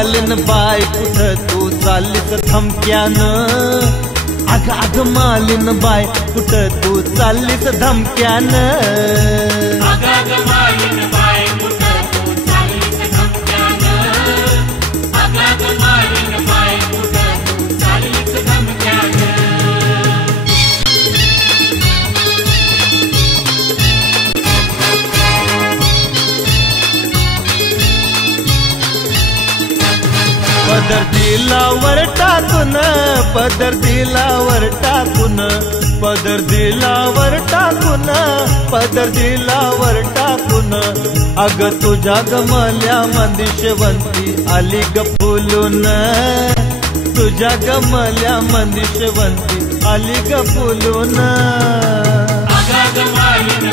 मालिन बाय कुठं तू चाललीस धमक्यानं अग मालिन बाय कुठं तू चाललीस धमक्यानं अग मालिन बाय कुठं तू चाललीस धमक्यानं अग मालिन बाय कुठं तू चाललीस धमक्यानं पदर दिलावर टाकून पदर दिलावर टाकून पदर दिलावर टाकून पदर दिलावर टाकून अग तुझ्या गमल्या मंदिशवंती आली ग फुलून तुझ्या गमल्या मंदिशवंती आली ग फुलून अग मालिन